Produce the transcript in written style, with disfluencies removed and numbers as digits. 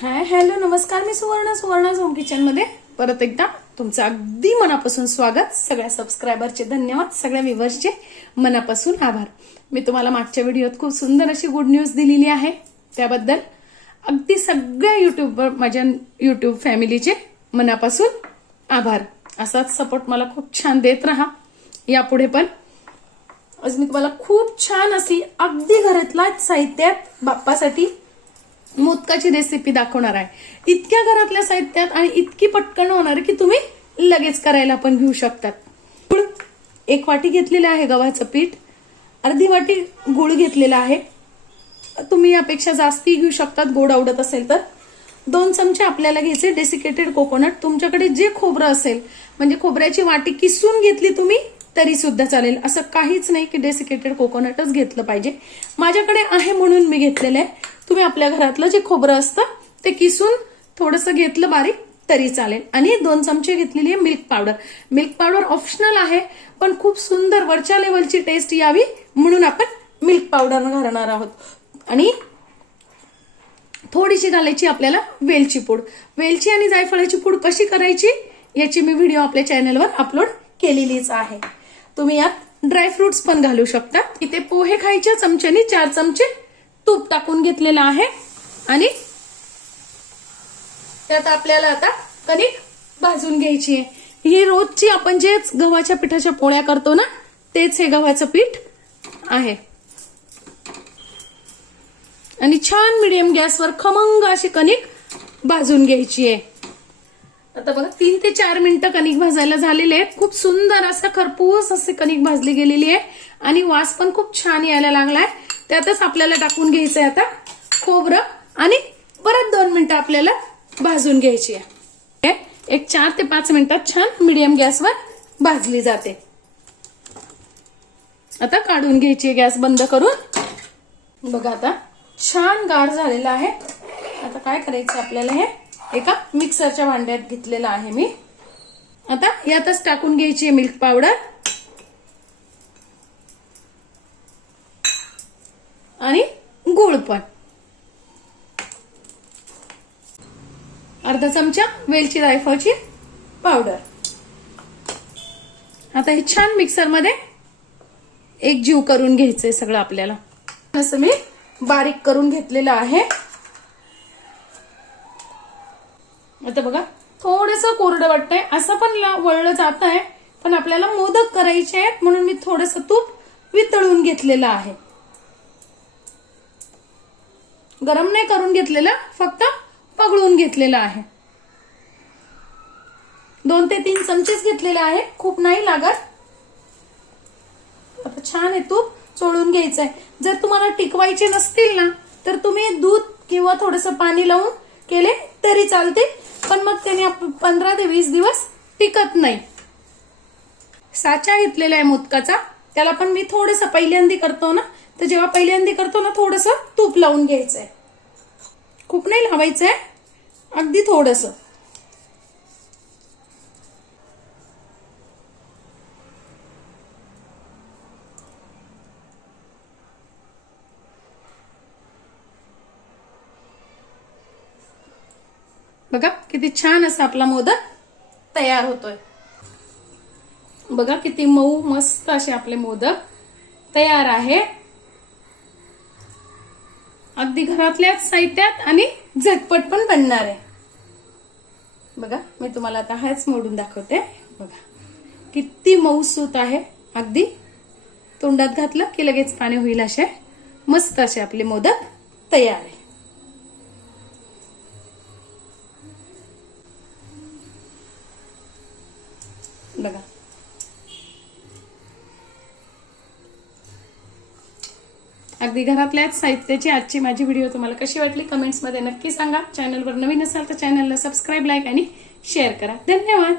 Hi hello नमस्कार, मी Suvarna home kitchen मध्ये परत एकदा तुमचं अगदी मनापासून स्वागत. सगळ्या सबस्क्रायबरचे धन्यवाद, सगळ्या व्ह्युअर्सचे मनापासून आभार. मी तुम्हाला मागच्या व्हिडिओत खूप सुंदर अशी गुड न्यूज दिलेली आहे, त्याबद्दल अगदी सगळ्या माझ्या युट्यूब फॅमिलीचे मनापासून आभार. असाच सपोर्ट मला खूप छान देत राहा यापुढे पण. आज मी तुम्हाला खूप छान अशी अगदी घरातल्या साहित्यात बाप्पासाठी मोदकाची रेसिपी दाखवणार आहे. इतक्या घरातल्या साहित्यात आणि इतकी पटकन होणार की तुम्ही लगेच करायला पण घेऊ शकतात. गुळ 1 वाटी घेतलेलं आहे, गव्हाचं पीठ अर्धी वाटी गुळ घेतलेला आहे. तुम्ही यापेक्षा जास्ती घेऊ शकतात गोड आवडत असेल तर. 2 चमचे आपल्याला घ्यायचे डेसिकेटेड कोकोनट. तुमच्याकडे जे खोबरं असेल, म्हणजे खोबऱ्याची वाटी किसून घेतली तुम्ही तरी सुद्धा चालेल, असं काहीच नाही की डेसिकेटेड कोकोनटच घेतलं पाहिजे. माझ्याकडे आहे म्हणून मी घेतलेलं आहे. तुम्ही आपल्या घरातलं जे खोबरं असतं ते किसून थोडंसं घेतलं बारीक तरी चालेल. आणि 2 चमचे घेतलेली आहे milk powder. Milk powder optional आहे, पण खूप सुंदर वरच्या लेवलची टेस्ट यावी म्हणून आपण मिल्क पावडर घालणार आहोत. आणि थोडीशी घालायची आपल्याला वेलची पूड. वेलची आणि जायफळाची पूड कशी करायची याची मी व्हिडिओ आपल्या चॅनलवर अपलोड केलेलीच आहे. तुम्ही यात ड्रायफ्रुट्स पण घालू शकता. इथे पोहे खायच्या चमच्यानी 4 चमचे तूप टाकून घेतलेलं आहे. आणि त्यात आपल्याला आता कणिक भाजून घ्यायची आहे. ही रोजची आपण जे गव्हाच्या पिठाच्या पोळ्या करतो ना, तेच हे गव्हाचं पीठ आहे. आणि छान मिडियम गॅसवर खमंग अशी कणिक भाजून घ्यायची आहे. आता बघा 3 ते 4 मिनिटं कणिक भाजायला झालेले आहेत. खूप सुंदर असं खरपूस असे कणिक भाजली गेलेली आहे आणि वास पण खूप छान यायला लागलाय. त्यातच आपल्याला टाकून घ्यायचंय आता खोबरं आणि परत 2 मिनिटं आपल्याला भाजून घ्यायची आहे. एक 4 ते 5 मिनिटात छान मिडियम गॅसवर भाजली जाते. आता काढून घ्यायची, गॅस बंद करून. बघा आता छान गार झालेला आहे. आता काय करायचं आपल्याला, हे एका मिक्सरच्या भांड्यात घेतलेलं आहे मी. आता यातच टाकून घ्यायची मिल्क पावडर आणि गूळ पण. अर्धा चमचा वेलची जायफळची पावडर. आता हे छान मिक्सर मध्ये एकजीव करून घ्यायचंय सगळं आपल्याला. असं मी बारीक करून घेतलेलं आहे. आता बघा थोडंसं कोरडं वाटतंय, असं पण वळलं जात आहे, पण आपल्याला मोदक करायचे आहेत म्हणून मी थोडंसं तूप वितळून घेतलेलं आहे. गरम नाही करून घेतलेलं, फक्त पगळून घेतलेलं आहे. 2 ते 3 चमचेच घेतलेले आहे, खूप नाही लागत. आता छान आहे तूप चोळून घ्यायचंय. जर तुम्हाला टिकवायचे नसतील ना, तर तुम्ही दूध किंवा थोडंसं पाणी लावून केले तरी चालते, पण मग त्याने 15 ते 20 दिवस टिकत नाही. साचा घेतलेला आहे मोदकाचा, त्याला पण मी थोडंसं पहिल्यांदा करतो ना, तर जेव्हा पहिल्यांदा करतो ना थोडंसं तूप लावून घ्यायचंय. खूप नाही लावायचंय, अगदी थोडंसं. बघा किती छान असा आपला मोदक तयार होतोय. बघा किती मऊ मस्त असे आपले मोदक तयार आहे. अगदी घरातल्याच साहित्यात आणि झटपट पण बनणार आहे. बघा मी तुम्हाला आता हाच मोडून दाखवते. बघा किती मऊसूत आहे, अगदी तोंडात घातलं की लगेच पाणी होईल असे मस्त असे आपले मोदक तयार आहे. बघा अगदी घरातल्याच साहित्याची आजची माझी व्हिडिओ तुम्हाला कशी वाटली कमेंट्स मध्ये नक्की सांगा. चॅनलवर नवीन असाल तर चॅनलला सबस्क्राईब, लाईक आणि शेअर करा. धन्यवाद.